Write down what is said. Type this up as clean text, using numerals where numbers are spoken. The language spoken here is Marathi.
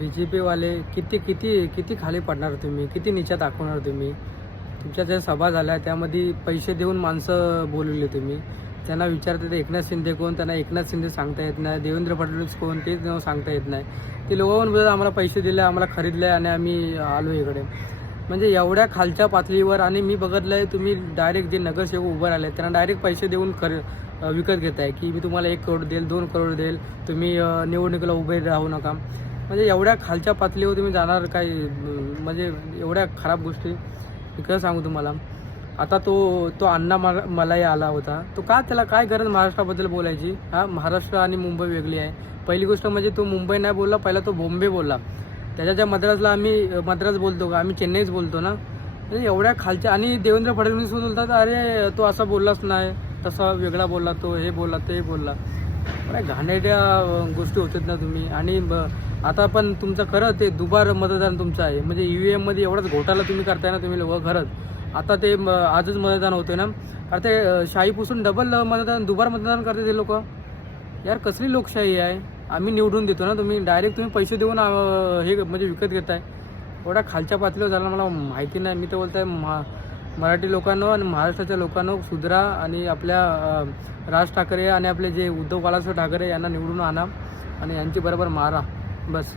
BJP वाले किती किती किती खाली पडणार तुम्ही, किती नीचा दाखवणार तुम्ही. तुमच्या ज्या सभा झाल्या त्यामध्ये पैसे देऊन माणसं बोलवले तुम्ही. त्यांना विचारते ते एकनाथ शिंदे कोण, त्यांना एकनाथ शिंदे सांगता येत नाही. देवेंद्र फडणवीस कोण तेच नाव सांगता येत नाही. ते लोकांवर बोलतात आम्हाला पैसे दिले, आम्हाला खरीदले आणि आम्ही आलो इकडे. म्हणजे एवढ्या खालच्या पातळीवर. आणि मी बघितलं आहे तुम्ही डायरेक्ट जे नगरसेवक उभं राहिले त्यांना डायरेक्ट पैसे देऊन विकत घेताय की मी तुम्हाला 1 करोड देईल, 2 करोड देईल, तुम्ही निवडणुकीला उभे राहू नका. म्हणजे एवढ्या खालच्या पातळीवर तुम्ही जाणार काय? म्हणजे एवढ्या खराब गोष्टी मी कसं सांगू तुम्हाला. आता तो अण्णा मलाही आला होता. तो का, त्याला काय गरज महाराष्ट्राबद्दल बोलायची? महाराष्ट्र आणि मुंबई वेगळी आहे. पहिली गोष्ट म्हणजे तो मुंबई नाही बोलला, पहिला तो बॉम्बे बोलला. त्याच्या मद्रासला आम्ही मद्रास बोलतो का, आम्ही चेन्नईच बोलतो ना. म्हणजे एवढ्या खालच्या. आणि देवेंद्र फडणवीस बोलतात अरे तो असा बोललाच नाही, तसा वेगळा बोलला, तो हे बोलला, ते बोलला. काय घाणेरड्या गोष्टी होतात ना तुम्ही. आणि आता पण तुमचं खरं ते दुबार मतदान तुमचं आहे. म्हणजे EVM मध्ये एवढाच घोटाळा तुम्ही करताय ना तुम्ही लोक खरंच. आता ते आजच मतदान होते ना, अरे ते शाही पुसून डबल मतदान, दुबार मतदान करते ते लोक. यार कसली लोकशाही आहे? आम्ही निवडून देतो ना, तुम्ही डायरेक्ट तुम्ही पैसे देऊन हे म्हणजे विकत घेताय. एवढ्या खालच्या पातळीवर झालं मला माहिती नाही. मी तर बोलतोय मराठी लोकांनो आणि महाराष्ट्राच्या लोकांनो सुधरा आणि आपल्या राज ठाकरे आणि आपले जे उद्धव बाळासाहेब ठाकरे यांना निवडून आणा आणि यांची बरोबर मारा बस.